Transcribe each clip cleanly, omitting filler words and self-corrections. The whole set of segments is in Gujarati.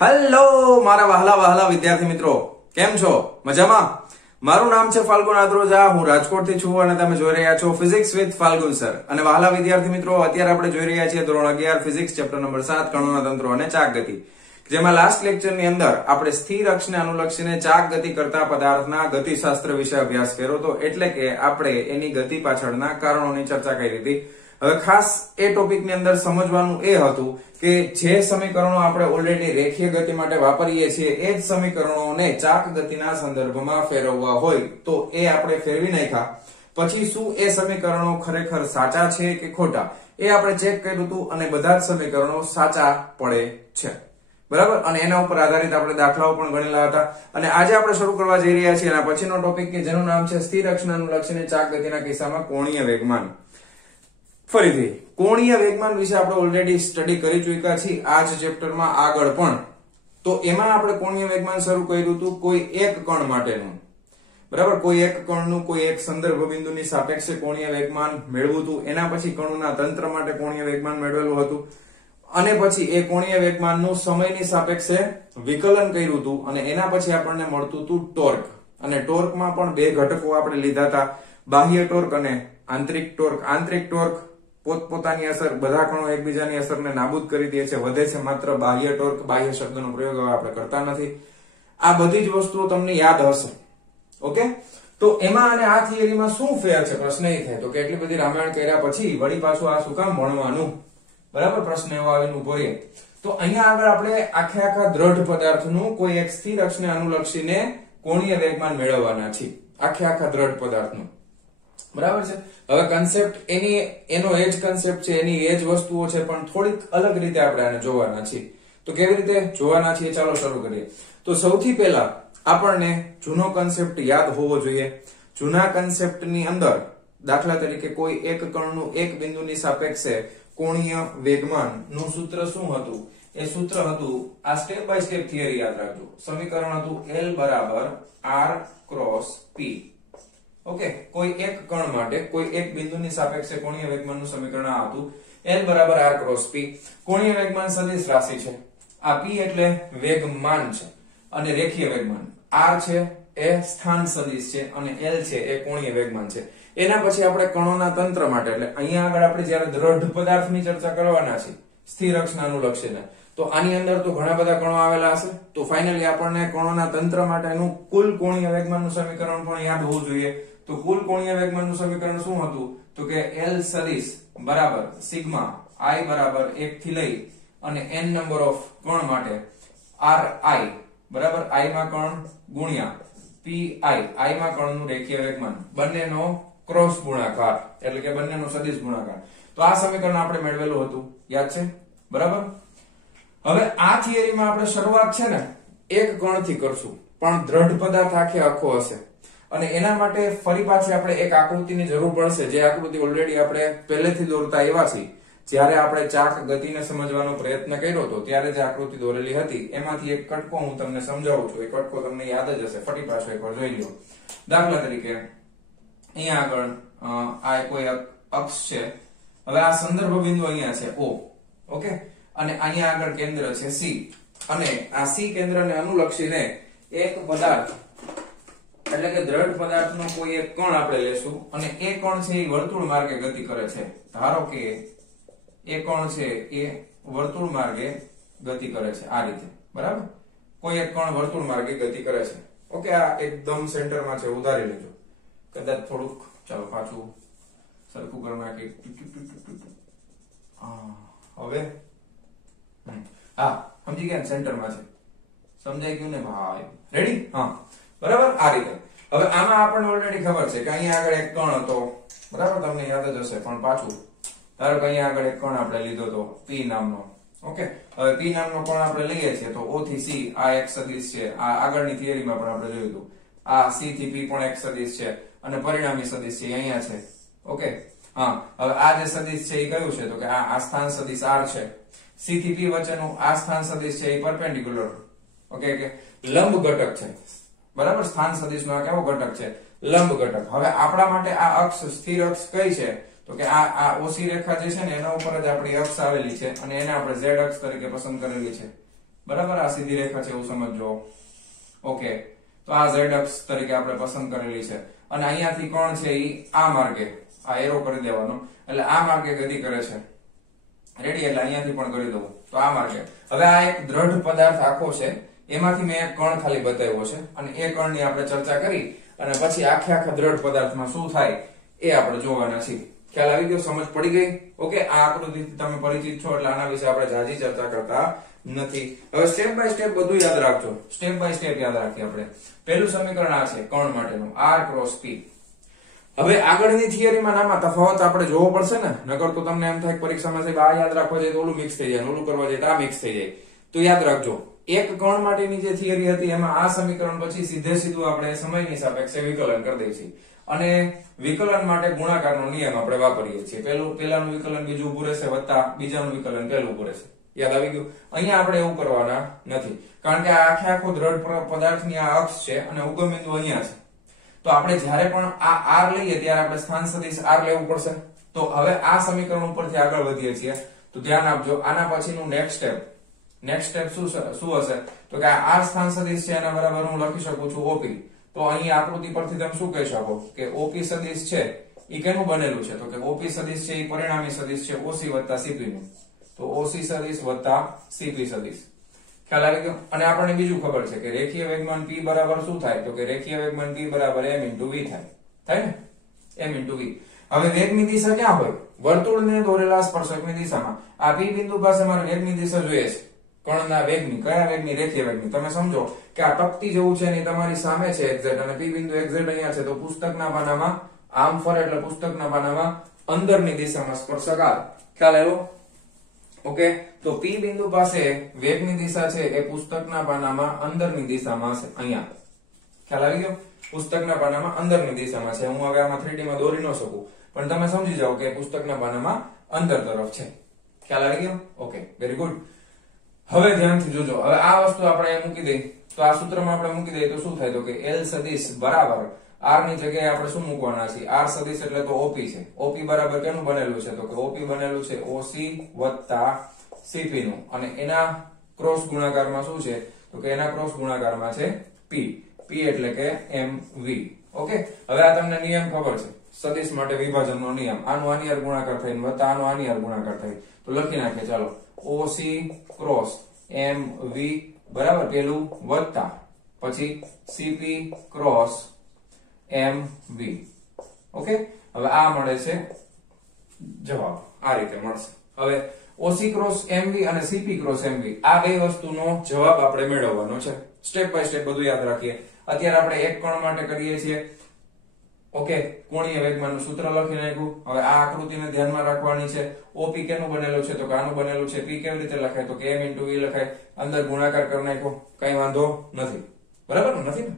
હેલો મારા વહાલા વહાલા વિદ્યાર્થી મિત્રો, કેમ છો? મજામાં? મારું નામ છે ફાલ્ગુન આદ્રોજા, હું રાજકોટથી છું અને તમે જોઈ રહ્યા છો ફિઝિક્સ વિથ ફાલ્ગુન સર. અને વહાલા વિદ્યાર્થી મિત્રો, અત્યારે આપણે જોઈ રહ્યા છીએ ધોરણ 11 ફિઝિક્સ ચેપ્ટર નંબર 7 કણોના તંત્રો અને ચાક ગતિ, જેમાં લાસ્ટ લેક્ચરની અંદર આપણે સ્થિર અક્ષને અનુલક્ષીને ચાક ગતિ કરતા પદાર્થના ગતિશાસ્ત્ર વિશે અભ્યાસ કર્યો હતો, એટલે કે આપણે એની ગતિ પાછળના કારણોની ચર્ચા કરી હતી. હવે ખાસ એ ટોપિકની અંદર સમજવાનું એ હતું કે જે સમીકરણો આપણે ઓલરેડી રેખીય ગતિ માટે વાપરીએ છીએ એ જ સમીકરણોને ચાક ગતિના સંદર્ભમાં ફેરવવા હોય તો એ આપણે ફેરવી નાખ્યા. પછી શું એ સમીકરણો ખરેખર સાચા છે કે ખોટા એ આપણે ચેક કર્યું હતું અને બધા જ સમીકરણો સાચા પડે છે, બરાબર. અને એના ઉપર આધારિત આપણે દાખલાઓ પણ ગણેલા હતા. અને આજે આપણે શરૂ કરવા જઈ રહ્યા છીએ એના પછીનો ટોપિક કે જેનું નામ છે સ્થિર અક્ષને અનુલક્ષીને ચાક ગતિના કિસ્સામાં કોણીય વેગમાન. ફરીથી કોણીય વેગમાન વિશે આપણે ઓલરેડી સ્ટડી કરી ચૂક્યા છીએ આ જ ચેપ્ટરમાં આગળ પણ. તો એમાં આપણે કોણીય વેગમાન શરૂ કર્યું હતું કોઈ એક કણ માટેનું, બરાબર. કોઈ એક કણનું કોઈ એક સંદર્ભ બિંદુની સાપેક્ષે કોણીય વેગમાન મેળવ્યું હતું. એના પછી કણોના તંત્ર માટે કોણીય વેગમાન મેળવેલું હતું અને પછી એ કોણીય વેગમાનનું સમયની સાપેક્ષે વિકલન કર્યું હતું અને એના પછી આપણને મળતું હતું ટોર્ક. અને ટોર્કમાં પણ બે ઘટકો આપણે લીધા હતા, બાહ્ય ટોર્ક અને આંતરિક ટોર્ક. આંતરિક ટોર્ક પોતપોતાની અસર, બધા કણો એકબીજાની અસરને નાબૂદ કરી દે છે, વધે છે માત્ર બાહ્ય ટોર્ક. બાહ્ય શબ્દનો પ્રયોગ હવે આપણે કરતા નથી. આ બધી જ વસ્તુઓ તમને યાદ હશે, ઓકે. તો એમાં અને આ થિયરીમાં શું ફેર છે પ્રશ્ન એ થાય તો કે એટલી બધી રામાયણ કર્યા પછી વળી પાછું આ શું કામ ભણવાનું, બરાબર. પ્રશ્ન એવો આવીને ઉભો રહે. તો અહીંયા આગળ આપણે આખા દ્રઢ પદાર્થનું કોઈ એક સ્થિર અક્ષને અનુલક્ષીને કોણીય વેગમાન મેળવવાના છે, આખા દ્રઢ પદાર્થનું, બરાબર છે. હવે કન્સેપ્ટ એનો એ જ કન્સેપ્ટ છે, એની એ જ વસ્તુઓ છે, પણ થોડીક અલગ રીતે આપણે આને જોવાના છીએ. તો કેવી રીતે જોવાના છીએ ચાલો શરૂ કરીએ. તો સૌથી પહેલા આપણને જૂનો કન્સેપ્ટ યાદ હોવો જોઈએ. જૂના કન્સેપ્ટની અંદર દાખલા તરીકે કોઈ એક કણનું એક બિંદુની સાપેક્ષે કોણીય વેગમાન નું સૂત્ર શું હતું? એ સૂત્ર હતું, આ સ્ટેપ બાય સ્ટેપ થિયરી યાદ રાખજો. સમીકરણ હતું L બરાબર R ક્રોસ P. ઓકે, કોઈ એક કણ માટે કોઈ એક બિંદુની સાપેક્ષે કોણીય વેગમાનનું સમીકરણ આ હતું, L બરાબર R ક્રોસ P. કોણીય વેગમાન સદિશ રાશિ છે. આ P એટલે વેગમાન છે અને રેખીય વેગમાન. R છે એ સ્થાન સદિશ છે અને L છે એ કોણીય વેગમાન છે. એના પછી આપણે કણોના તંત્ર માટે, એટલે અહીંયા આગળ આપણે જ્યારે દ્રઢ પદાર્થની ચર્ચા કરવાના છે સ્થિર અક્ષને અનુલક્ષીને, તો આની અંદર તો ઘણા બધા કણો આવેલા હશે. તો ફાઇનલી આપણને કણોના તંત્ર માટેનું કુલ કોણીય વેગમાનનું સમીકરણ પણ યાદ હોવું જોઈએ. તો કુલ કોણીય વેગમાનનું સમીકરણ શું હતું? તો કે L સદિશ બરાબર સિગ્મા I બરાબર 1 થી લઈ અને n નંબર ઓફ કણ માટે Ri બરાબર I માં કણ ગુણ્યા Pi I માં કણનું રેખીય વેગમાન, બંનેનો ક્રોસ ગુણાકાર એટલે કે બંનેનો સદિશ ગુણાકાર. તો આ સમીકરણ આપણે મેળવેલું હતું, યાદ છે, બરાબર. હવે આ થિયરીમાં આપણે શરૂઆત છે ને એક કણથી કરશું, પણ દ્રઢ પદાર્થ આખો હશે અને એના માટે ફરી પાછી આપણે એક આકૃતિની જરૂર પડશે, જે આકૃતિ ઓલરેડી આપણે પહેલેથી દોરતા આવ્યા છીએ. જ્યારે આપણે ચાક ગતિને સમજવાનો પ્રયત્ન કર્યો હતો ત્યારે જે આકૃતિ દોરેલી હતી એમાંથી એક કટકો હું તમને સમજાવું છું. એ કટકો તમને યાદ જ હશે, ફરી પાછો એકવાર જોઈ લો. દાખલા તરીકે અહીંયા આગળ આ કોઈ અક્ષ છે. હવે આ સંદર્ભ બિંદુ અહીંયા છે O, ઓકે, અને અહીંયા આગળ કેન્દ્ર છે C, અને આ C કેન્દ્રને અનુલક્ષીને એક પદાર્થ એટલે કે દ્રઢ પદાર્થનો કોઈ એક કણ આપણે લેશું અને એ કણ છે એ વર્તુળ માર્ગે ગતિ કરે છે. ધારો કે એ કણ છે એ વર્તુળ માર્ગે ગતિ કરે છે આ રીતે, બરાબર. કોઈ એક કણ વર્તુળ માર્ગે ગતિ કરે છે, ઓકે. આ એકદમ સેન્ટરમાં છે, ઉધારી લેજો. કદાચ થોડુંક ચાલો પાછું સરખું કરી નાખીએ. હવે હા, સમજી ગયા, સેન્ટરમાં છે, સમજાઈ ગયું ને ભાઈ? રેડી? હા, બરાબર. આ રીતે. હવે આમાં આપણને ઓલરેડી ખબર છે કે અહીંયા આગળ એક કણ હતો, બરાબર, તમને યાદ જ હશે. પણ પાછું ધારો કે અહીંયા આગળ એક કણ આપણે લીધો હતો P નામનો, ઓકે. હવે P નામનો કણ આપણે લઈએ છીએ તો O થી C આ એક સદિશ છે. આ આગળની થિયરીમાં પણ આપણે જોયું હતું. આ C થી P પણ એક સદિશ છે અને પરિણામી સદિશ છે અહીંયા છે, ઓકે. હા, હવે આ જે સદિશ છે એ કયું છે? તો કે આ સ્થાન સદિશ R છે. C થી P વચ્ચેનું આ સ્થાન સદિશ છે એ પરપેન્ડિક્યુલર, ઓકે, કે લંબ ઘટક છે, બરાબર. સ્થાન સદિશનો આ કેવો ઘટક છે? લંબ ઘટક. હવે આપણા માટે આ અક્ષ સ્થિર અક્ષ કઈ છે? તો કે આ ઓસી રેખા જે છે ને એના ઉપર જ આપણી અક્ષ આવેલી છે અને એને આપણે z અક્ષ તરીકે પસંદ કરેલી છે, બરાબર, આ સીધી રેખા છે એવું સમજજો. ઓકે, તો આ z અક્ષ તરીકે આપણે પસંદ કરેલી છે અને અહીંયાથી કોણ છે ઈ આ માર્ગે આ એરો કરી દેવાનો, એટલે આ માર્ગે ગતિ કરે છે. રેડી, એટલે અહીંયાથી પણ કરી દઉં તો આ માર્ગે. હવે આ એક દ્રઢ પદાર્થ આખો છે, એમાંથી મેં એક કણ ખાલી બતાવ્યો છે અને એ કણની આપણે ચર્ચા કરી અને પછી આખા દ્રઢ પદાર્થમાં શું થાય એ આપણે જોવાના છીએ. ખ્યાલ આવી ગયો? સમજ પડી ગઈ? ઓકે, આ આકૃતિથી તમે પરિચિત છો એટલે આના વિશે આપણે જાજી ચર્ચા કરતા નથી. હવે સ્ટેપ બાય સ્ટેપ બધું યાદ રાખજો, સ્ટેપ બાય સ્ટેપ યાદ રાખીએ આપણે. પહેલું સમીકરણ આ છે કણ માટેનું, r ક્રોસ p. હવે આગળની થિયરીમાં નામાં તફાવત આપણે જોવો પડશે ને, નકર તો તમને એમ થાય પરીક્ષામાં સાહેબ આ યાદ રાખવા જાય તો ઓલું મિક્સ થઈ જાય, ઓલું કરવા જાય તો આ મિક્સ થઈ જાય. તો યાદ રાખજો, એક કણ માટેની જે થિયરી હતી એમાં આ સમીકરણ પછી સીધું આપણે સમયની સાપેક્ષે વિકલન કરી દઈએ છીએ અને વિકલન માટે ગુણાકારનો નિયમ આપણે વાપરીએ છીએ. પહેલાનું વિકલન બીજું ઉભું રહેશે વત્તા બીજાનું વિકલન પહેલું ઉભું રહેશે. યાદ આવી ગયું? અહીંયા આપણે એવું કરવાના નથી, કારણ કે આ આખો દ્રઢ પદાર્થની આ અક્ષ છે અને ઉગમ બિંદુ અહીંયા છે. તો આપણે જ્યારે પણ આ r લઈએ ત્યારે આપણે સ્થાન સદિશ r લેવું પડશે. તો હવે આ સમીકરણ ઉપરથી આગળ વધીએ છીએ તો ધ્યાન આપજો, આના પછીનું નેક્સ્ટ સ્ટેપ શું હશે તો કે આ r સ્થાન સદિશ છે એના બરાબર હું લખી શકું છું OP. તો અહીં આકૃતિ પરથી તમે શું કહી શકો કે OP સદિશ છે એ કેનું બનેલું છે તો કે OP સદિશ છે એ પરિણામી સદિશ છે OC વત્તા CP નું. તો OC સદિશ વત્તા CP સદિશ. ખ્યાલ આવી ગયો? અને આપણને બીજું ખબર છે કે રેખીય વેગમાન p બરાબર શું થાય તો કે રેખીય વેગમાન p બરાબર m * v થાય ને, m * v. હવે વેગની દિશા ક્યાં હોય? વર્તુળને દોરેલા સ્પર્શકની દિશામાં. આ p બિંદુ પાસે મારે વેગની દિશા જોઈએ છે, કણના વેગની. કયા વેગની? રેખીય વેગની. તમે સમજો કે આ તકતી જેવું છે ને તમારી સામે છે xz અને p બિંદુ xz અહીંયા છે, તો પુસ્તકના પાનામાં આમ ફરે એટલે પુસ્તકના પાનામાં અંદરની દિશામાં સ્પર્શક આવે. ખ્યાલ આવ્યો? ઓકે, તો p બિંદુ પાસે વેગની દિશા છે એ પુસ્તકના પાનામાં અંદરની દિશામાં છે, અહીંયા. ખ્યાલ આવી ગયો? પુસ્તકના પાનામાં અંદરની દિશામાં છે. હું હવે આમાં 3D માં દોરી ન શકું, પણ તમે સમજી જાઓ કે પુસ્તકના પાનામાં અંદર તરફ છે. ખ્યાલ આવી ગયો? Okay, very good. હવે ધ્યાનથી જોજો, હવે આ વસ્તુ આપણે મૂકી દઈએ તો આ સૂત્રમાં આપણે મૂકી દઈએ તો શું થાય તો કે L સદિશ બરાબર r ની જગ્યાએ આપણે શું મૂકવાના છે? r સદિશ એટલે તો OP છે. OP બરાબર કેનું બનેલું છે તો કે OP બનેલું છે OC વત્તા CP નું અને એના ક્રોસ ગુણાકારમાં શું છે તો કે એના ક્રોસ ગુણાકારમાં છે P. P એટલે કે mv. ઓકે, હવે આ તમને નિયમ ખબર છે સદિશ માટે વિભાજનનો નિયમ. આનો આની હારે ગુણાકાર થઈને વત્તા આનો આની હારે ગુણાકાર થાય તો લખી નાખીએ. ચાલો, OC ક્રોસ mv બરાબર પેલું વત્તા પછી CP ક્રોસ mv. ઓકે, હવે આ મળે છે જવાબ, આ રીતે મળશે. હવે OC ક્રોસ mv અને CP ક્રોસ mv આ બે વસ્તુનો જવાબ આપણે મેળવવાનો છે. સ્ટેપ બાય સ્ટેપ બધું યાદ રાખીએ. અત્યારે આપણે એક કણ માટે કરીએ છીએ. ઓકે, કોણીય વેગમાનનું સૂત્ર લખી નાખ્યું. હવે આ આકૃતિને ધ્યાનમાં રાખવાની છે. OP કેનું બનેલું છે તો કે આનું બનેલું છે. P કેવી રીતે લખાય તો કે m * v લખાય. અંદર ગુણાકાર કરી નાખ્યો, કઈ વાંધો નથી. બરાબર નથી ને?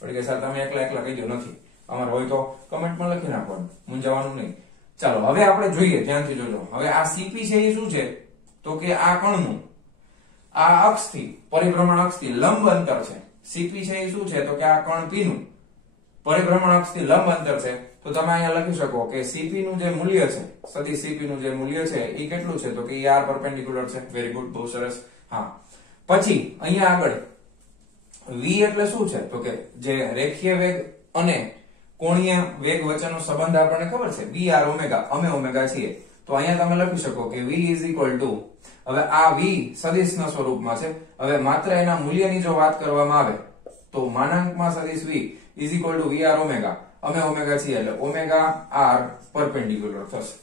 પણ કે સર તમે એકલા કહી દો નથી, અમારે હોય તો કમેન્ટમાં લખી નાખવાનું, મૂંઝાવાનું નહીં. ચાલો, હવે આપણે જોઈએ, ધ્યાનથી જોજો. હવે આ CP છે એ શું છે તો કે આ કણનું આ અક્ષથી પરિભ્રમણ અક્ષથી લંબ અંતર છે. CP છે એ શું છે તો કે આ કણ P નું પરિભ્રમણ અક્ષથી લંબ અંતર છે. તો તમે અહીંયા લખી શકો કે CP નું જે મૂલ્ય છે, સદિશ CP નું જે મૂલ્ય છે એ કેટલું છે તો કે r પરપેન્ડિક્યુલર છે. વેરી ગુડ, બહુ સરસ. હા, પછી અહીંયા આગળ v એટલે શું છે તો કે જે રેખીય વેગ અને કોણીય વેગ વચ્ચેનો સંબંધ આપણને ખબર છે, v r ઓમેગા, અમે ઓમેગા છીએ. તો અહીંયા તમે લખી શકો કે v = હવે આ v સદિશના સ્વરૂપમાં છે. હવે માત્ર એના મૂલ્યની જો વાત કરવામાં આવે તો માનાંકમાં સદિશ v = vr ઓમેગા, અમે ઓમેગા છીએ એટલે ઓમેગા r પરપેન્ડિક્યુલર થશે.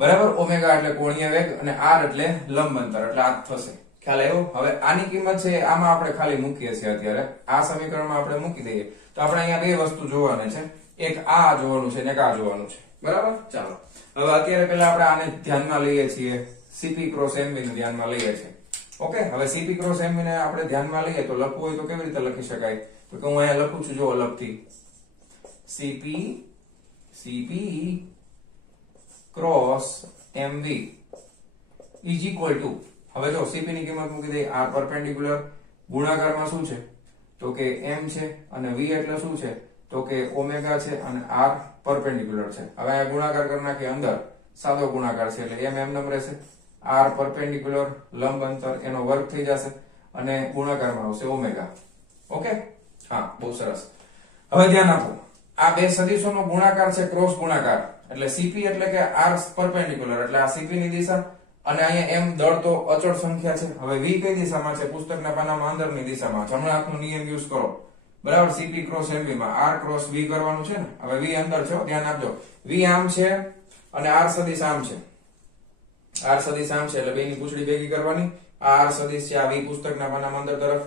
બરાબર, ઓમેગા એટલે કોણીય વેગ અને r એટલે લંબ અંતર, એટલે આ થશે. ખ્યાલ આવ્યો? હવે આની કિંમત છે આમાં આપણે ખાલી મૂકીએ છીએ. અત્યારે આ સમીકરણમાં આપણે મૂકી દઈએ તો આપણે અહીંયા બે વસ્તુ જોવાની છે, એક આ જોવાનું છે ને એક આ જોવાનું છે. બરાબર, ચાલો. હવે અત્યારે પહેલા આપણે આને ધ્યાનમાં લઈએ છીએ, CP ક્રોસ mv ને ધ્યાનમાં લઈએ છીએ. ઓકે, હવે CP ક્રોસ mv ને આપણે ધ્યાનમાં લઈએ તો લખવું હોય તો કેવી રીતે લખી શકાય તો કે હું અહીંયા લખું છું જો અલગથી, CP ક્રોસ mv = હવે જો CP ની કિંમત મૂકી દઈએ, r પરપેન્ડિક્યુલર, ગુણાકારમાં શું છે તો કે m છે અને v એટલે શું છે તો કે ઓમેગા છે અને r પરપેન્ડિક્યુલર છે. હવે આ ગુણાકાર કરી નાખીએ, અંદર સાદો ગુણાકાર છે એટલે m એમ રહેશે, r પરપેન્ડિક્યુલર લંબ અંતર એનો વર્ગ થઈ જશે અને ગુણાકારમાં આવશે ઓમેગા. ઓકે, હા, બહુ સરસ. હવે ધ્યાન આપો, આ બે સદિશોનો ગુણાકાર છે ક્રોસ ગુણાકાર, એટલે cp એટલે કે r પરપેન્ડિક્યુલર એટલે આ cp ની દિશા, અને અહીંયા m દળ તો અચળ સંખ્યા છે. હવે v કઈ દિશામાં છે? પુસ્તકના પાનામાં અંદરની દિશામાં. જમણા હાથનો નિયમ યુઝ કરો, બરાબર. cp ક્રોસ mv માં r ક્રોસ v કરવાનું છે ને. હવે v અંદર છે, ધ્યાન આપજો. v આમ છે અને r સદિશ આમ છે. r સદિશ આમ છે એટલે બેની પૂંછડી ભેગી કરવાની. આ r સદિશ છે, આ v પુસ્તકના પાનામાં અંદર તરફ.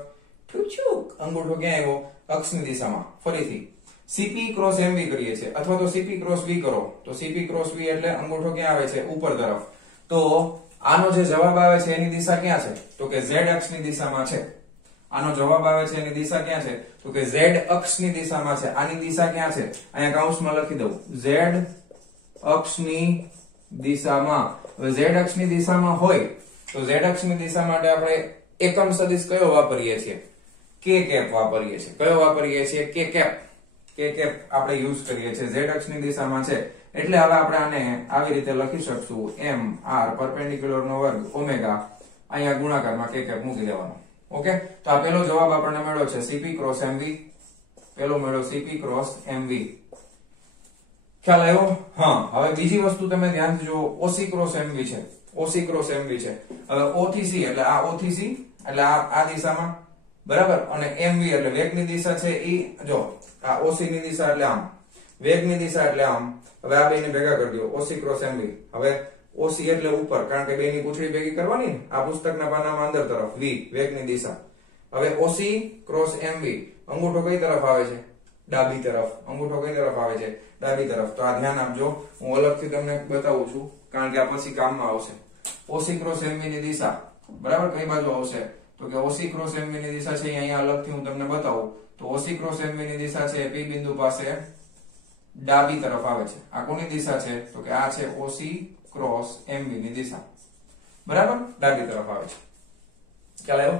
ઠુચુક અંગૂઠો ક્યાં આવ્યો? અક્ષની દિશામાં. ફરીથી cp ક્રોસ mv કરીએ છીએ, અથવા તો cp ક્રોસ v કરો તો cp ક્રોસ v એટલે અંગૂઠો ક્યાં આવે છે? ઉપર તરફ. તો આનો જે જવાબ આવે છે એની દિશા ક્યાં છે? તો કે z અક્ષની દિશામાં છે. આનો જવાબ આવે છે એની દિશા ક્યાં છે? તો કે z અક્ષની દિશામાં છે. આની દિશા ક્યાં છે? અહીંયા કૌંસમાં લખી દઉં, z અક્ષની દિશામાં. હવે z અક્ષની દિશામાં હોય તો z અક્ષની દિશા માટે આપણે એકમ સદિશ કયો વાપરીએ છીએ? k કેપ વાપરીએ છીએ. કયો વાપરીએ છીએ? k cap. k કેપ આપણે યુઝ કરીએ છીએ. z અક્ષની દિશામાં છે એટલે હવે આપણે આને આવી રીતે લખી શકશું, m r પરપેન્ડિક્યુલર નો વર્ગ ઓમેગા, અહીંયા ગુણાકારમાં k કેપ મૂકી દેવાનો. ઓકે, તો આ પહેલો જવાબ આપણને મળ્યો છે cp ક્રોસ mv. પહેલો મળ્યો cp ક્રોસ mv. ખ્યાલ આવ્યો? હા. હવે બીજી વસ્તુ તમે ધ્યાનથી જુઓ, oc ક્રોસ mv છે. oc ક્રોસ mv છે. હવે o થી c એટલે આ o થી c એટલે આ દિશામાં, બરાબર. અને mv એટલે વેગની દિશા છે. ઈ જો આ oc ની દિશા એટલે આમ, વેગની દિશા એટલે આમ. હવે આ બેને ભેગા કરી દો, oc ક્રોસ mv. હવે oc એટલે ઉપર, કારણ કે બેની પૂંછડી ભેગી કરવાની. આ પુસ્તકના પાનામાં અંદર તરફ v વેગની દિશા. હવે oc ક્રોસ mv અંગૂઠો કઈ તરફ આવે છે? ડાબી તરફ. અંગૂઠો કઈ તરફ આવે છે? ડાબી તરફ. તો આ ધ્યાન આપજો, હું અલગથી તમને બતાવું છું કારણ કે આ પછી કામમાં આવશે. oc ક્રોસ mv ની દિશા, બરાબર, કઈ બાજુ આવશે? તો કે oc ક્રોસ mv ની દિશા છે અહીંયા અલગથી હું તમને બતાવું તો oc ક્રોસ mv ની દિશા છે p બિંદુ પાસે ડાબી તરફ આવે છે. આ કોની દિશા છે? તો કે આ છે oc ક્રોસ mv ની દિશા, બરાબર, ડાબી તરફ આવે છે. ખ્યાલ આવ્યો?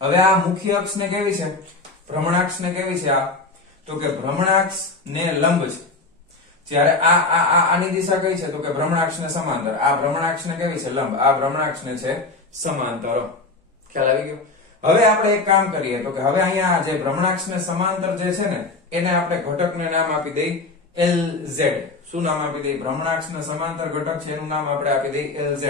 હવે આ મુખ્ય અક્ષ ને કેવી છે? ભ્રમણાક્ષ ને કેવી છે? આ તો કે ભ્રમણાક્ષ ને લંબ છે. જ્યારે આની દિશા કઈ છે? તો કે ભ્રમણાક્ષ ને સમાંતર. આ ભ્રમણાક્ષ ને કેવી છે? લંબ. આ ભ્રમણાક્ષ ને છે સમાંતર. ખ્યાલ આવી ગયો? હવે આપણે એક કામ કરીએ તો કે હવે અહીંયા જે ભ્રમણાક્ષ ને સમાંતર જે છે ને એને આપણે ઘટકને નામ આપી દઈ LZ. શું નામ આપી દઈ? ભ્રમણાક્ષ ને સમાંતર ઘટક છે એનું નામ આપણે આપી દઈ LZ.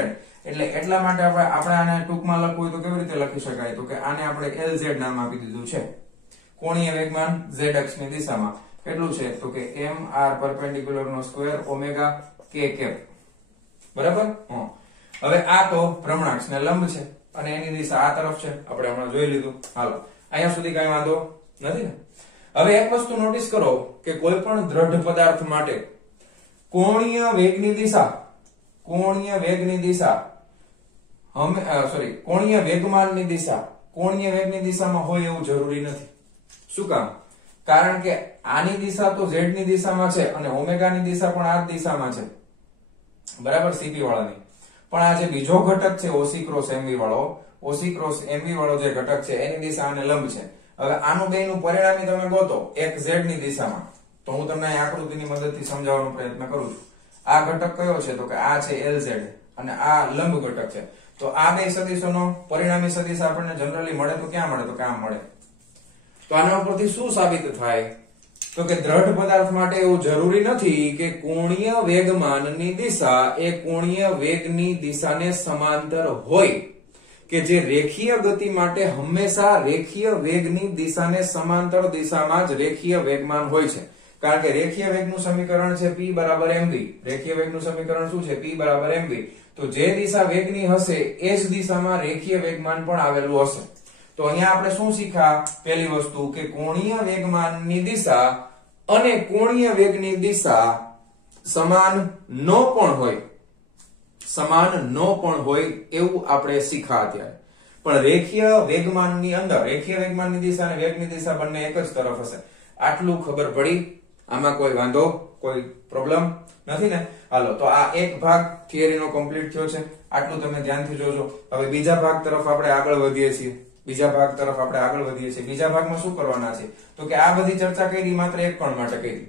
એટલે એટલા માટે આપણે આને ટૂંકમાં લખવું હોય તો કેવી રીતે લખી શકાય? તો કે આને આપણે LZ નામ આપી દીધું છે. કોણીય વેગમાન z અક્ષની દિશામાં કેટલું છે? તો કે m r પરપેન્ડિક્યુલર નો સ્ક્વેર ઓમેગા k કેપ, બરાબર. હવે આ તો ભ્રમણાક્ષ ને લંબ છે અને એની દિશા આ તરફ છે, આપણે હમણાં જોઈ લીધું. હાલો, અહીંયા સુધી કઈ વાંધો નથી ને? હવે એક વસ્તુ નોટિસ કરો કે કોઈ પણ દ્રઢ પદાર્થ માટે કોણીય વેગની દિશા, કોણીય વેગમાનની દિશા કોણીય વેગની દિશામાં હોય એવું જરૂરી નથી. શું કામ? કારણ કે આની દિશા તો z ની દિશામાં છે અને ઓમેગા ની દિશા પણ આ જ દિશામાં છે, બરાબર, cp વાળાની. પણ આ જે બીજો ઘટક છે oc ક્રોસ mv વાળો, oc ક્રોસ mv વાળો જે ઘટક છે એની દિશા આને લંબ છે. હવે આનું બેનું પરિણામી તમે ગોતો એક z ની દિશામાં, તો હું તમને આ આકૃતિની મદદથી સમજાવવાનો પ્રયત્ન કરું છું. આ ઘટક કયો છે? તો કે આ છે LZ અને આ લંબ ઘટક છે. તો આ બે સદિશોનો પરિણામી સદિશ આપણને જનરલી મળે તો ક્યાં મળે? તો કે આમ મળે. તો આના ઉપરથી શું સાબિત થાય? તો કે દ્રઢ પદાર્થ માટે એવું જરૂરી નથી કે કોણીય વેગમાનની દિશા એ કોણીય વેગની દિશાને સમાંતર હોય, કે જે રેખીય ગતિ માટે હંમેશા રેખીય વેગની દિશાને સમાંતર દિશામાં જ રેખીય વેગમાન હોય છે. કારણ કે રેખીય વેગનું સમીકરણ છે p બરાબર mv. રેખીય વેગનું સમીકરણ શું છે? p બરાબર mv. તો જે દિશા વેગની હશે એ જ દિશામાં રેખીય વેગમાન પણ આવેલું હશે. તો અહીંયા આપણે શું શીખ્યા? પહેલી વસ્તુ કે કોણીય વેગમાનની દિશા અને કોણીય વેગની દિશા સમાન ન પણ હોય એવું આપણે શીખ્યા અત્યારે. પણ રેખીય વેગમાનની અંદર રેખીય વેગમાનની દિશા અને વેગની દિશા બંને એક જ તરફ હશે. આટલું ખબર પડી? આમાં કોઈ વાંધો, કોઈ પ્રોબ્લેમ નથી ને? હાલો, તો આ એક ભાગ થિયરીનો કમ્પ્લીટ થયો છે. આટલું તમે ધ્યાનથી જોજો. હવે બીજા ભાગ તરફ આપણે આગળ વધીએ છીએ. બીજા ભાગમાં શું કરવાના છે? તો કે આ બધી ચર્ચા કરી માત્ર એક કણ માટે કરી.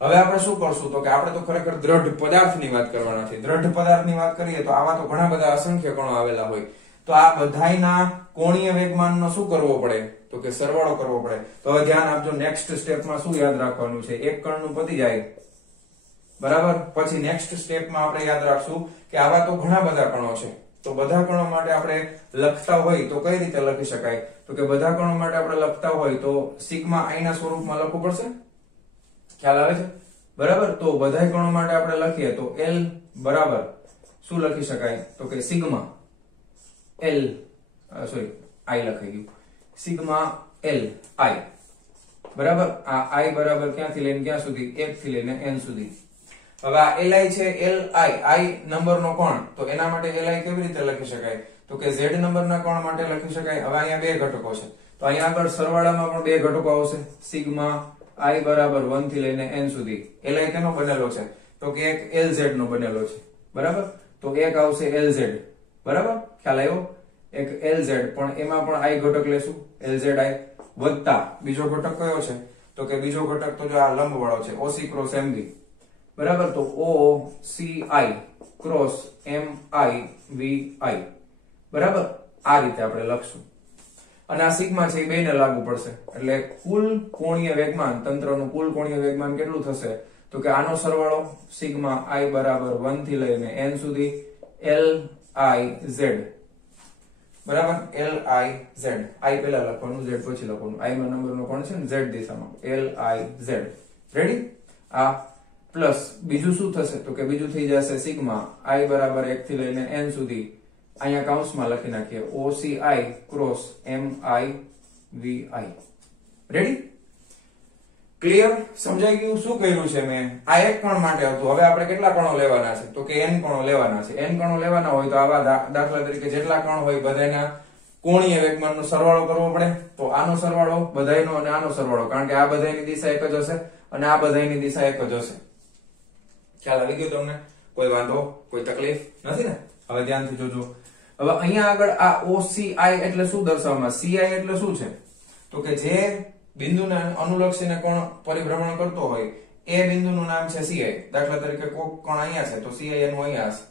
હવે આપણે શું કરશું તો કે આપણે તો ખરેખર દ્રઢ પદાર્થની વાત કરવાના છે. દ્રઢ પદાર્થની વાત કરીએ તો આવા તો ઘણા બધા અસંખ્ય કણો આવેલા હોય, તો આ બધાયના કોણીય વેગમાનનો શું કરવો પડે તો કે સરવાળો કરવો પડે. તો હવે ધ્યાન આપજો, નેક્સ્ટ સ્ટેપમાં શું યાદ રાખવાનું છે, એક કણનું પતી જાય બરાબર, પછી નેક્સ્ટ સ્ટેપમાં આપણે યાદ રાખશું કે આવા તો ઘણા બધા કણો છે, તો બધા કણો માટે આપણે લખતા હોય તો કઈ રીતે લખી શકાય તો કે બધા કણો માટે આપણે લખતા હોય તો સિગ્મા આઈ ના સ્વરૂપમાં લખવું પડશે. ખ્યાલ આવે છે બરાબર. તો બધા કણો માટે આપણે લખીએ તો L બરાબર શું લખી શકાય તો કે સિગ્મા L સોરી I લખાઈ ગયું, સિગ્મા L I બરાબર. આ I બરાબર ક્યાંથી લઈને ક્યાં સુધી, 1 થી લઈને n સુધી. હવે આ Li છે, I નંબરનો કોણ, તો એના માટે Li કેવી રીતે લખી શકાય તો કે Z નંબરના કોણ માટે લખી શકાય. હવે અહીંયા બે ઘટકો છે તો અહીંયા આગળ સરવાળામાં પણ બે ઘટકો આવશે, સિગ્મા I બરાબર 1 થી લઈને n સુધી. Li કેનો બનેલો છે તો કે એક Lz નો બનેલો છે બરાબર, તો એક આવશે Lz બરાબર, ખ્યાલ આવ્યો, એક Lz, પણ એમાં પણ I ઘટક લેશું, Lzi વત્તા બીજો ઘટક કયો છે તો કે બીજો ઘટક તો જો આ લંબ વાળો છે, OC ક્રોસ MB બરાબર, તો OCI ક્રોસ MIVI બરાબર, આ રીતે આપણે લખશું. અને આ સિગ્મા છે એ બેને લાગુ પડશે, એટલે કુલ કોણીય વેગમાન, તંત્રનું કુલ કોણીય વેગમાન કેટલું થશે તો કે આનો સરવાળો સિગ્મા I બરાબર 1 થી લઈને n સુધી LIZ બરાબર, LIZ, I પહેલા લખવાનું, Z પછી લખવાનું, I માં નંબરનો કોણ છે ને Z દિશામાં, LIZ રેડી. આ પ્લસ બીજું શું થશે તો કે બીજું થઈ જશે સિગ્મા I બરાબર 1 થી લઈને n સુધી, અહીંયા કૌંસમાં લખી નાખીએ OCI cross MIVI ready. Clear, સમજાઈ ગયું શું કર્યું છે મેં. આ એક કણ માટે હતું, હવે આપણે કેટલા કણો લેવાના છે તો કે n કણો લેવાના છે. n કણો લેવાના હોય તો આવા દાખલા તરીકે જેટલા કણ હોય બધાના કોણીય વેગમાનનો સરવાળો કરવો પડે, તો આનો સરવાળો બધાયનો અને આનો સરવાળો, કારણ કે આ બધાયની દિશા એક જ હશે અને આ બધાયની દિશા એક જ હશે. ખ્યાલ આવી ગયો તમને, કોઈ વાંધો કોઈ તકલીફ નથી ને. હવે ધ્યાનથી જોજો, હવે અહીંયા આગળ આ OCI એટલે શું દર્શાવવામાં, CI એટલે શું છે તો કે જે બિંદુને અનુલક્ષીને કોણ પરિભ્રમણ કરતો હોય એ બિંદુનું નામ છે CI. દાખલા તરીકે કોક કોણ અહીંયા છે તો CI એનું અહીંયા હશે,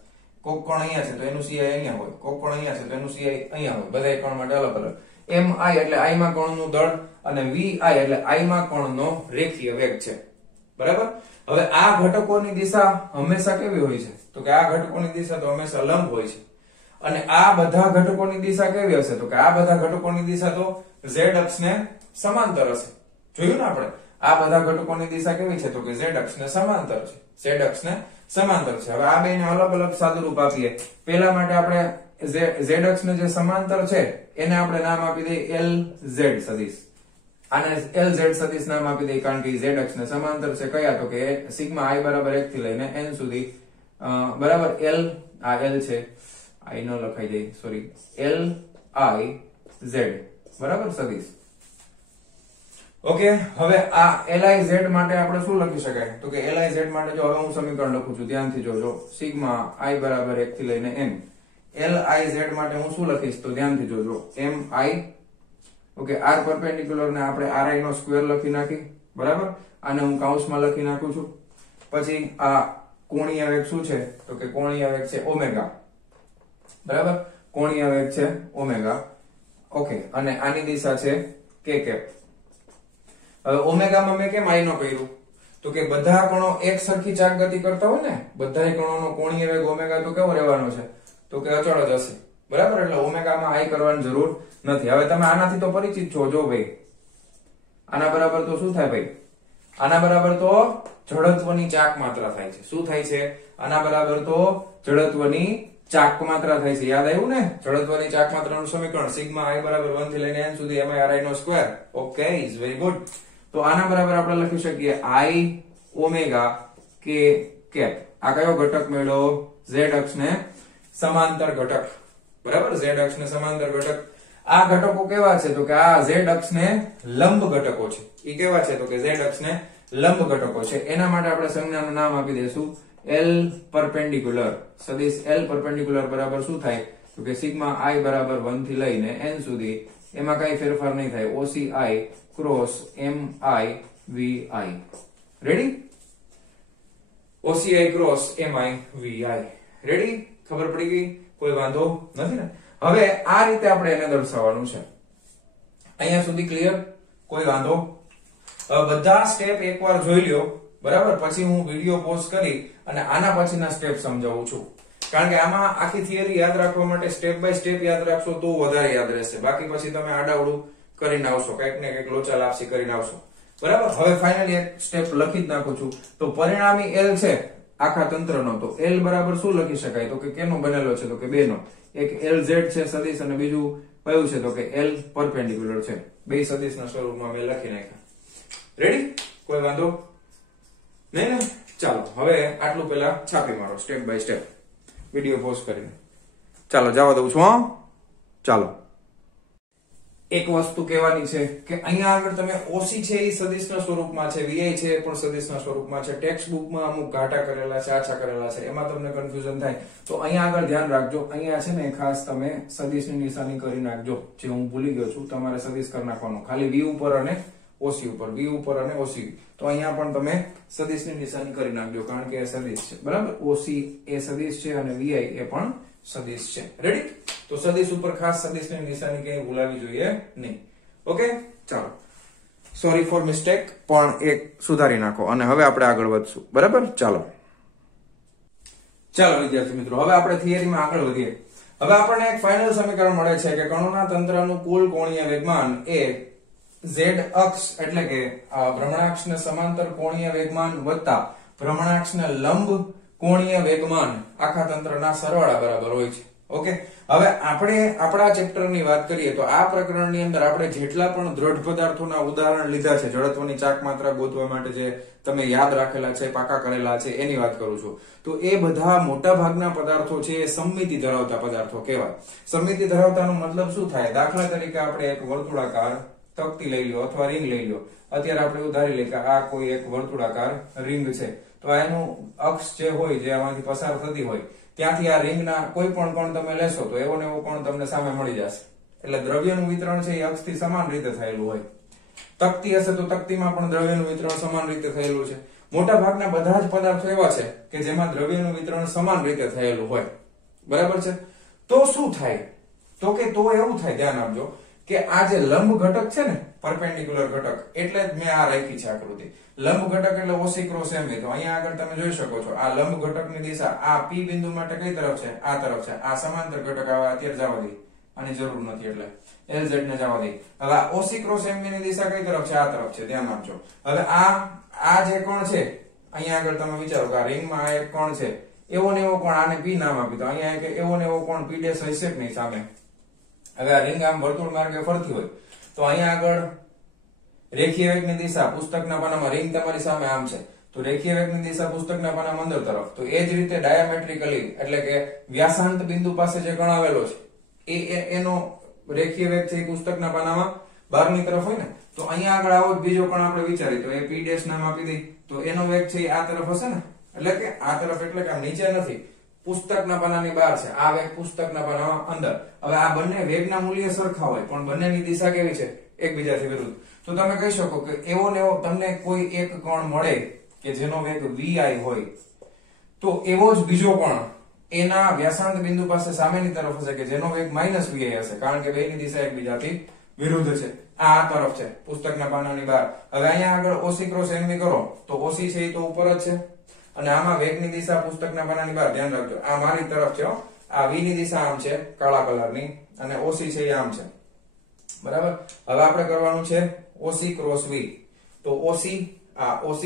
કોક કોણ અહીંયા છે તો એનું CI અહીંયા હોય, કોક કોણ અહીંયા છે તો એનું CI અહીંયા હોય, બધા કોણ માટે અલગ અલગ. MI એટલે I માં કોણનું દળ અને VI એટલે I માં કોણનો રેખીય વેગ છે બરાબર. હવે આ ઘટકોની દિશા હંમેશા કેવી હોય છે તો કે આ ઘટકોની દિશા તો હંમેશા લંબ હોય છે, અને આ બધા ઘટકોની દિશા કેવી હશે તો કે આ બધા ઘટકોની દિશા તો Z અક્ષને સમાંતર હશે. જોયું ને આપણે, આ બધા ઘટકોની દિશા કેવી છે તો કે Z અક્ષને સમાંતર છે, Z અક્ષને સમાંતર છે. હવે આ બેને અલગ અલગ સાદુરૂપ આપીએ. પહેલા માટે આપણે Z અક્ષને જે સમાંતર છે એને આપણે નામ આપી દઈએ LZ સદિશ. આને LZ સદિશ નામ આપી દઈએ કારણ કે Z અક્ષને સમાંતર છે. કયા તો કે સિગ્મા I બરાબર 1 થી લઈને n સુધી બરાબર. L આ L છે, I નો લખાઈ જાય સોરી, LIZ બરાબર સદિશ. ઓકે, હવે આ LIZ માટે આપણે શું લખી શકાય તો કે LIZ માટે જો હવે હું સમીકરણ લખું છું, ધ્યાનથી જોજો. સિગ્મા I બરાબર 1 થી લઈને n. LIZ માટે હું શું લખીશ તો ધ્યાનથી જોજો, MI ઓકે, r પરપેન્ડિક્યુલર ને આપણે ri નો સ્ક્વેર લખી નાખી બરાબર. આને હું કૌંસમાં લખી નાખું છું. પછી આ કોણીય વેગ શું છે તો કે કોણીય વેગ છે ઓમેગા બરાબર, કોણીય વેગ છે ઓમેગા. ઓકે, અને આની દિશા છે k કેપ. હવે ઓમેગામાં મેં કેમ I નો કર્યું તો કે બધા કણો એક સરખી ચાક ગતિ કરતા હોય ને, બધા કણોનો કોણીય વેગ ઓમેગા તો કેવો રહેવાનો છે તો કે અચળ જ હશે બરાબર, એટલે ઓમેગામાં I કરવાની જરૂર નથી. હવે તમે આનાથી તો પરિચિત છો, જો ભાઈ આના બરાબર તો શું થાય ભાઈ, આના બરાબર તો જડત્વની ચાક માત્રા થાય છે. શું થાય છે, આના બરાબર તો જડત્વની ચાક માત્રા થાય છે. યાદ આવ્યું ને, જડત્વની ચાક માત્રાનું સમીકરણ સિગ્મા I બરાબર 1 થી લઈને n સુધી MI ri નો square. Okay, is very good. તો આના બરાબર આપણે લખી શકીએ I ઓમેગા k કેપ. આ કયો ઘટક મેળવો, Z અક્ષને સમાંતર ઘટક બરાબર, Z અક્ષને સમાંતર ઘટક. આ ઘટકો કેવા છે તો કે આ Z અક્ષને લંબ ઘટકો છે. એ કેવા છે તો કે Z અક્ષને લંબ ઘટકો છે. એના માટે આપણે સંજ્ઞાનું નામ આપી દઈશું L પરપેન્ડિક્યુલર. સદિશ L પરપેન્ડિક્યુલર બરાબર શું થાય તો કે સિગ્મા I બરાબર 1 થી લઈને n સુધી, એમાં કઈ ફેરફાર નહીં થાય, OCI cross MIVI ready. OCI cross MI VI. Ready? ખબર પડી ગઈ? કોઈ વાંધો નથી ને? હવે આ રીતે આપણે એને દર્શાવવાનું છે. અહીંયા સુધી ક્લિયર? કોઈ વાંધો? હવે બધા સ્ટેપ એકવાર જોઈ લ્યો, બરાબર? પછી હું વિડિયો પોઝ કરી અને આના પછીના સ્ટેપ સમજાવું છું. કારણ કે આમાં આખી થિયરી યાદ રાખવા માટે સ્ટેપ બાય સ્ટેપ યાદ રાખશો તો વધારે યાદ રહેશે. બાકી પછી તમે આડાવડું કરીને આવશો, કંઈક ને કંઈક લોચા લાપસી કરીને આવશો. બરાબર? હવે ફાઇનલી એક સ્ટેપ લખી જ નાખું છું. તો પરિણામી L છે આખા તંત્રનો, તો L બરાબર શું લખી શકાય? તો કે કેનો બનેલો છે? તો કે બેનો. એક LZ છે સદિશ અને બીજું કયું છે? તો કે L પરપેન્ડિક્યુલર છે. બે સદિશના સ્વરૂપમાં મેં લખી નાખ્યા. રેડી? કોઈ વાંધો નહીં ને? ચાલો હવે આટલું પેલા છાપી મારો step by step, video pause કરીને. ચાલો જવા દઉં છું. હા, ચાલો. એક વસ્તુ કહેવાની છે કે અહીંયા આગળ તમે OC છે એ સદિશના સ્વરૂપમાં છે, VI છે એ પણ સદિશના સ્વરૂપમાં છે. ટેક્સ્ટ બુકમાં અમુક ઘાટા કરેલા છે, આછા કરેલા છે, એમાં તમને કન્ફ્યુઝન થાય તો અહીંયા આગળ ધ્યાન રાખજો. અહીંયા છે ને ખાસ તમે સદિશની નિશાની કરી નાખજો, જે હું ભૂલી ગયો છું. તમારે સદિશ કરી નાખવાનું ખાલી V ઉપર અને OC ઉપર, V ઉપર અને OC. તો અહીંયા પણ તમે સદિશની નિશાની કરી નાખજો, કારણ કે એ સદિશ છે. બરાબર? OC એ સદિશ છે અને VI એ પણ સદિશ છે. રેડી? તો સદિશ ઉપર ખાસ સદિશની નિશાની ક્યાંય ભૂલાવી જોઈએ નહીં. ઓકે, ચાલો. સોરી ફોર મિસ્ટેક, પણ એક સુધારી નાખો અને હવે આપણે આગળ વધશું. બરાબર? ચાલો વિદ્યાર્થી મિત્રો, હવે આપણે થિયરીમાં આગળ વધીએ. હવે આપણને એક ફાઇનલ સમીકરણ મળે છે કે કણોના તંત્રનું કુલ કોણીય વેગમાન એ Z અક્ષ એટલે કે ભ્રમણાક્ષને સમાંતર કોણીય વેગમાન વત્તા ભ્રમણાક્ષને લંબ કોણીય વેગમાન આખા તંત્રના સરવાળા બરાબર હોય છે. ઓકે, હવે આપણે આપણા ચેપ્ટરની વાત કરીએ તો આ પ્રકરણની અંદર આપણે જેટલા પણ દ્રઢ પદાર્થોના ઉદાહરણ લીધા છે, જડત્વની ચાક માત્રા ગોતવા માટે જે તમે યાદ રાખેલા છે, પાકા કરેલા છે, એની વાત કરું છું. તો એ બધા મોટા ભાગના પદાર્થો છે એ સમમિતિ ધરાવતા પદાર્થો કહેવાય. સમમિતિ ધરાવતાનો મતલબ શું થાય? દાખલા તરીકે આપણે એક વર્તુળાકાર તકતી લઈ લો અથવા રિંગ લઈ લો. અત્યારે આપણે ઉધારી લઈએ કે આ કોઈ એક વર્તુળાકાર રિંગ છે, તો એનું અક્ષ જે હોય, જે આમાંથી પસાર થતી હોય, ત્યાંથી આ રિંગના કોઈ પણ કોણ તમે લેશો તો એવો ને એવો કોણ તમને સામે મળી જશે. એટલે દ્રવ્યનું વિતરણ છે એ અક્ષથી સમાન રીતે થયેલું હોય. તકતી હશે તો તકતીમાં પણ દ્રવ્યનું વિતરણ સમાન રીતે થયેલું છે. મોટા ભાગના બધા જ પદાર્થો એવા છે કે જેમાં દ્રવ્યનું વિતરણ સમાન રીતે થયેલું હોય. બરાબર છે? તો શું થાય? તો કે તો એવું થાય, ધ્યાન આપજો, કે આ જે લંબ ઘટક છે ને, પરપેન્ડિક્યુલર ઘટક, એટલે જ મેં આ રાખી છે આકૃતિ. લંબ ઘટક એટલે OC ક્રોસ MI. તો અહીંયા આગળ તમે જોઈ શકો છો આ લંબ ઘટકની દિશા આ P બિંદુ માટે કઈ તરફ છે? આ તરફ છે. આ સમાંતર ઘટક આવે, અત્યારે જવા દે, આની જરૂર નથી એટલે LZ ને જવા દે. હવે OC ક્રોસ MI ની દિશા કઈ તરફ છે? આ તરફ છે. ધ્યાન આપજો. હવે આ જે કોણ છે, અહીંયા આગળ તમે વિચારો કે આ રિંગમાં આ એક કોણ છે, એવો ને એવો કોણ, આને P નામ આપી તો અહીંયા કે એવો ને એવો કોણ P' હશે કે નહીં સામે. હવે આ રિંગ આમ વર્તુળ માર્ગે ફરતી હોય તો અહીંયા આગળ રેખીય વેગની દિશા પુસ્તકના પાનામાં, રિંગ તમારી સામે આમ છે તો રેખીય વેગની દિશા પુસ્તકના પાનામાં અંદર તરફ. તો એ જ રીતે ડાયામેટ્રિકલી એટલે કે વ્યાસાંત બિંદુ પાસે જે કણ આવેલો છે એનો રેખીય વેગ છે એ પુસ્તકના પાનામાં બહારની તરફ હોય ને, તો અહીંયા આગળ આવો બીજો કણ આપણે વિચારી તો એ P' નામ આપી દઈ તો એનો વેગ છે એ આ તરફ હશે ને. એટલે કે આ તરફ એટલે કે આમ નીચે નથી, પુસ્તકના પાનાની બહાર છે. આ વેગ પુસ્તકના પાનામાં અંદર. હવે આ બંને વેગના મૂલ્ય સરખા હોય પણ બંનેની દિશા કેવી છે? એકબીજાથી વિરુદ્ધ. તો તમે કહી શકો કે એવો ને એવો તમને કોઈ એક કોણ મળે કે જેનો વેગ VI હોય, તો એવો જ બીજો કોણ એના વ્યાસાંત બિંદુ પાસે સામેની તરફ હશે કે જેનો વેગ -VI હશે, કારણ કે બેની દિશા એકબીજાથી વિરુદ્ધ છે. આ તરફ છે પુસ્તકના પાનાની બહાર. હવે અહીંયા આગળ OC ક્રોસ MI કરો તો OC છે એ તો ઉપર જ છે અને આમાં વેગની દિશા પુસ્તકના પાનાની બહાર. ધ્યાન રાખજો, આ મારી તરફ છે. આ V ની દિશા આમ છે કાળા કલરની અને OC છે એ આમ છે. બરાબર? હવે આપણે કરવાનું છે OC ક્રોસ V. તો OC આ OC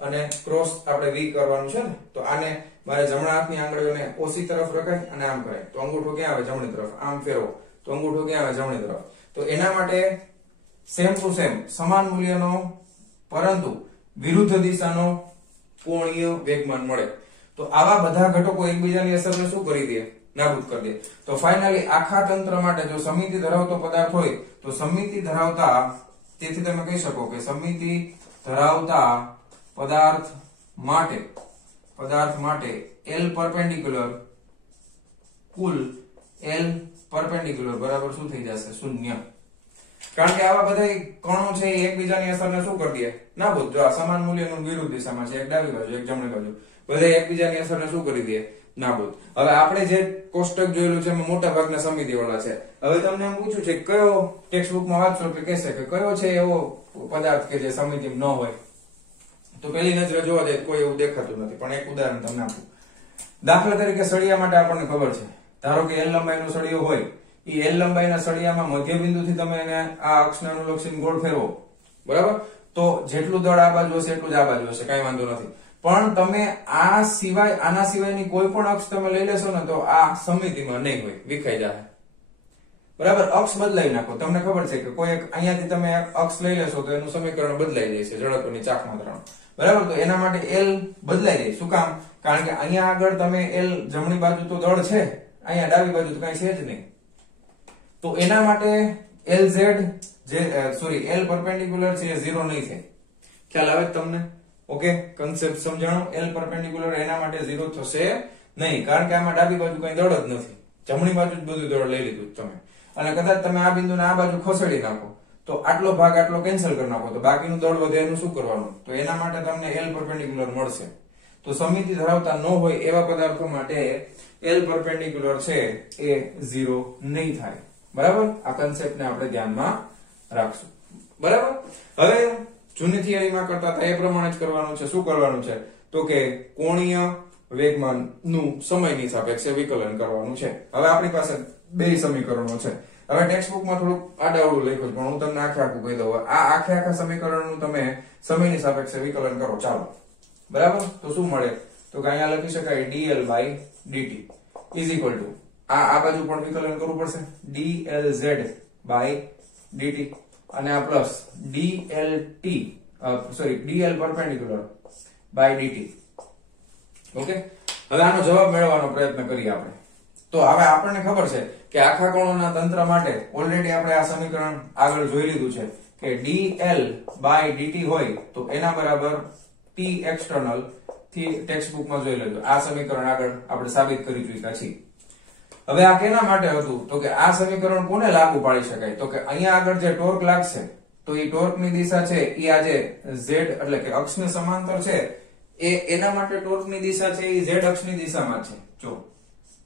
અને ક્રોસ આપણે V કરવાનું છે ને. તો આને મારે જમણા હાથની આંગળીઓને OC તરફ રખાય અને આમ કરાય તો અંગૂઠો ક્યાં આવે? જમણી તરફ. આમ ફેરવો તો અંગૂઠો ક્યાં આવે? જમણી તરફ. તો એના માટે સેમ ટુ સેમ સમાન મૂલ્યનો પરંતુ વિરુદ્ધ દિશાનો કોણીય વેગમાન મળે. તો આવા બધા ઘટકો એકબીજાની અસરને શું કરી દે? નાબૂદ કરી દે. તો ફાઇનલી આખા તંત્ર માટે જો સમમિતિ ધરાવતો પદાર્થ હોય તો સમમિતિ ધરાવતા, તેથી તમે કહી શકો કે સમમિતિ ધરાવતા પદાર્થ માટે L પરપેન્ડિક્યુલર કુલ L પરપેન્ડિક્યુલર બરાબર શું થઈ જશે? 0. કારણ કે આવા બધા કણો છે એ એકબીજાની અસરને શું કરી દે? નાબૂદ. જો આ સમાન મૂલ્યનું વિરુદ્ધ દિશામાં છે, એક ડાબી બાજુ એક જમણી બાજુ, બધા એકબીજાની અસરને શું કરી દે, નાબૂદ. હવે આપણે જે કોષ્ટક જોયેલું છે એમાં મોટા ભાગના સમિતિ વાળા છે. હવે તમને એમ પૂછ્યું છે કયો ટેક્સ્ટ બુકમાં વાંચશો કે કહેશે કે કયો છે એવો પદાર્થ કે જે સમિતિમાં ન હોય. તો પેલી નજરે જોવા જાય કોઈ એવું દેખાતું નથી, પણ એક ઉદાહરણ તમને આપું. દાખલા તરીકે સળિયા માટે આપણને ખબર છે, ધારો કે એલ લંબાઈનો સળિયો હોય, એ એલ લંબાઈના સળિયામાં મધ્ય બિંદુથી તમે એને આ અક્ષને અનુલક્ષીને ગોળ ફેરવો, બરાબર, તો જેટલું દળ આ બાજુ હશે એટલું જ આ બાજુ હશે, કઈ વાંધો નથી. પણ તમે આ સિવાય આના સિવાયની કોઈ પણ અક્ષ તમે લઈ લેશો ને તો આ સમિતિમાં નહીં હોય, વિખાઈ જાય, બરાબર. અક્ષ બદલાઈ નાખો. તમને ખબર છે કે કોઈ અહીંયાથી તમે અક્ષ લઈ લેશો તો એનું સમીકરણ બદલાઈ જાય છે, ઝડપની ચાક માત્રાનું, બરાબર. તો એના માટે એલ બદલાઈ જાય. શું કામ? કારણ કે અહીંયા આગળ તમે એલ જમણી બાજુ તો દળ છે, અહીંયા ડાબી બાજુ તો કઈ છે જ નહીં. તો એના માટે LZ જે સોરી L પરપેન્ડિક્યુલર છે એ 0 નહીં થાય. ખ્યાલ આવે તમને? ઓકે, કન્સેપ્ટ સમજાણો. L પરપેન્ડિક્યુલર એના માટે 0 થશે નહીં, કારણ કે આમાં ડાબી બાજુ કઈ દળ જ નથી, જમણી બાજુ જ બધું દળ લઈ લીધું તમે. અને કદાચ તમે આ બિંદુને આ બાજુ ખસેડી નાખો તો આટલો ભાગ આટલો કેન્સલ કરી નાખો તો બાકીનું દળ વધે, એનું શું કરવાનું? તો એના માટે તમને L પરપેન્ડિક્યુલર મળશે. તો સમિતિ ધરાવતા ન હોય એવા પદાર્થો માટે L પરપેન્ડિક્યુલર છે એ 0 નહીં થાય, બરાબર. આ કન્સેપ્ટને આપણે ધ્યાનમાં રાખશું, બરાબર. હવે જૂની થિયરીમાં કરતા હતા એ પ્રમાણે જ કરવાનું છે. શું કરવાનું છે? તો કે કોણીય વેગમાન નું સમયની સાપેક્ષે વિકલન કરવાનું છે. હવે આપણી પાસે બે સમીકરણો છે. હવે ટેક્સ્ટ બુકમાં થોડુંક આડાઅવળું લખ્યું પણ હું તમને આખે આખું કહી દઉં. આ આખા સમીકરણનું તમે સમયની સાપેક્ષે વિકલન કરો, ચાલો, બરાબર. તો શું મળે? તો કે અહીંયા લખી શકાય dl by dt is equal to આ બાજુ પણ વિકલન કરવું પડશે, dlz by dt, અને આ plus dlt dl perpendicular by dt. Okay, હવે આનો જવાબ મેળવવાનો પ્રયત્ન કરીએ આપણે. તો હવે આપણને ખબર છે કે આખા કોણોના તંત્ર માટે ઓલરેડી આપણે આ સમીકરણ આગળ જોઈ લીધું છે કે dl by dt હોય તો એના બરાબર t external થી ટેક્સ્ટ બુકમાં જોઈ લેજો. આ સમીકરણ આગળ આપણે સાબિત કરી ચૂક્યા છીએ. હવે આ કેના માટે હતું? તો કે આ સમીકરણ કોને લાગુ પાડી શકાય? તો કે અહીંયા આગળ જે ટોર્ક લાગશે તો એ ટોર્કની દિશા છે એ આ જે z એટલે કે અક્ષને સમાંતર છે એના માટે ટોર્કની દિશા છે એ z અક્ષની દિશામાં છે. જો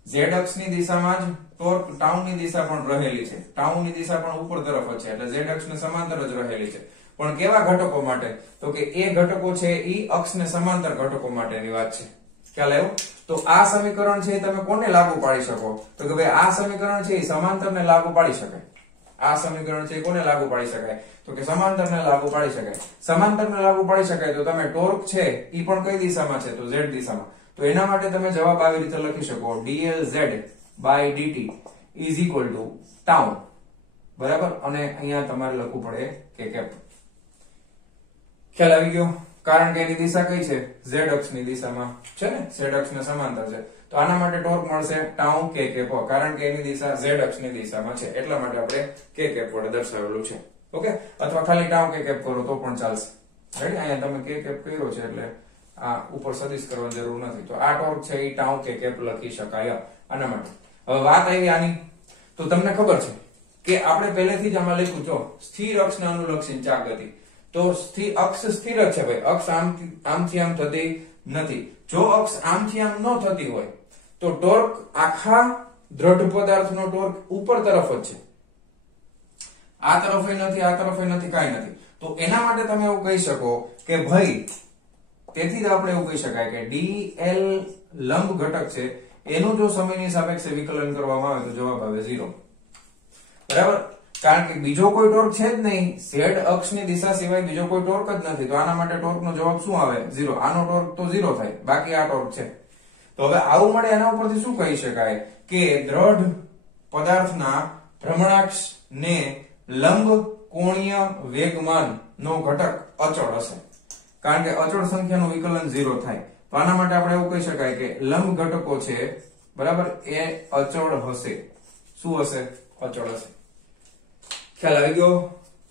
z અક્ષની દિશામાં જ ટોર્ક ટાઉની દિશા પણ રહેલી છે, ટાઉની દિશા પણ ઉપર તરફ જ છે, એટલે z અક્ષને સમાંતર જ રહેલી છે. પણ કેવા ઘટકો માટે? તો કે એ ઘટકો છે એ અક્ષને સમાંતર ઘટકો માટેની વાત છે. ખ્યાલ આવ્યો? તો આ સમીકરણ છે તમે કોને લાગુ પાડી શકો? તો કે ભાઈ આ સમીકરણ છે એ સમાંતરને લાગુ પાડી શકાય. આ સમીકરણ છે કોને લાગુ પાડી શકાય? તો કે સમાંતરને લાગુ પાડી શકાય. સમાંતરને લાગુ પાડી શકાય તો તમે ટોર્ક છે એ પણ કઈ દિશામાં છે? તો z દિશામાં. તો એના માટે તમે જવાબ આવી રીતે લખી શકો, dlz by dt is equal to tau, બરાબર. અને અહીંયા તમારે લખવું પડે કે કેપ. ખ્યાલ આવી ગયો? કારણ કે એની દિશા કઈ છે? z અક્ષની દિશામાં છે ને, z અક્ષને સમાંતર છે. તો આના માટે ટોર્ક મળશે tau k કેપ, કારણ કે એની દિશા z અક્ષની દિશામાં છે, એટલા માટે આપણે k કેપ વડે દર્શાવેલું છે. ઓકે, અથવા ખાલી tau k કેપ કરો તો પણ ચાલશે. રેડી? અહીંયા તમે k કેપ કર્યો છે એટલે આ ઉપર સદિશ કરવાની જરૂર નથી. તો આ ટોર્ક છે એ tau k કેપ લખી શકાય આના માટે. હવે વાત આવી આની, તો તમને ખબર છે કે આપણે પહેલેથી જ આમાં લખ્યું છો સ્થિર અક્ષને અનુલક્ષીને ચાક ગતિ. તો અક્ષ સ્થિર જ છે ભાઈ, અક્ષ આમથી આમ થતી નથી. જો અક્ષ આમથી આમ ન થતી હોય તો ટોર્ક આખા દ્રઢ પદાર્થનો ટોર્ક ઉપર તરફ જ છે, આ તરફે નથી, આ તરફે નથી, કાંઈ નથી. તો એના માટે તમે એવું કહી શકો કે ભાઈ, તેથી જ આપણે એવું કહી શકાય કે dl લંબ ઘટક છે એનું જો સમયની સાપેક્ષે વિકલન કરવામાં આવે તો જવાબ આવે 0, બરાબર. કારણ કે બીજો કોઈ ટોર્ક છે જ નહીં, z અક્ષની દિશા સિવાય બીજો કોઈ ટોર્ક જ નથી. તો આના માટે ટોર્કનો જવાબ શું આવે? 0. આનો ટોર્ક તો 0 થાય, બાકી આ ટોર્ક છે. તો હવે આવું મળે એના ઉપરથી શું કહી શકાય કે દ્રઢ પદાર્થના ભ્રમણાક્ષ ને લંબ કોણીય વેગમાન નો ઘટક અચળ હશે, કારણ કે અચળ સંખ્યાનું વિકલન 0 થાય. તો આના માટે આપણે એવું કહી શકાય કે લંબ ઘટકો છે, બરાબર, એ અચળ હશે. શું હશે? અચળ હશે. ખ્યાલ આવી ગયો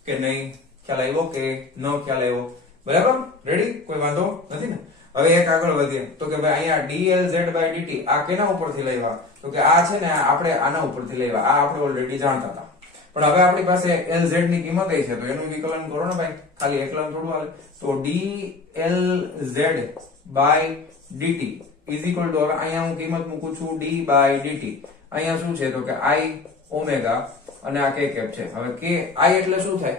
કે નહીં? ખ્યાલ આવ્યો કે ન ખ્યાલ આવ્યો? બરાબર, રેડી? કોઈ વાંધો નથી ને? હવે એક આગળ વધીએ તો કે ભાઈ અહીંયા dlz by dt આ કેના ઉપરથી લેવા? તો કે આ છે ને આપણે આના ઉપરથી લેવા, આ આપણે ઓલરેડી જાણતા હતા. પણ હવે આપણી પાસે lz ની કિંમત એ છે તો એનું વિકલન કરો ને ભાઈ, ખાલી એકલા થોડું હાલે. તો dlz by dt is equal two, હવે અહીંયા હું કિંમત મૂકું છું d બાય dt. અહીંયા શું છે તો કે I ઓમેગા અને આ k કેપ છે. હવે k I એટલે શું થાય?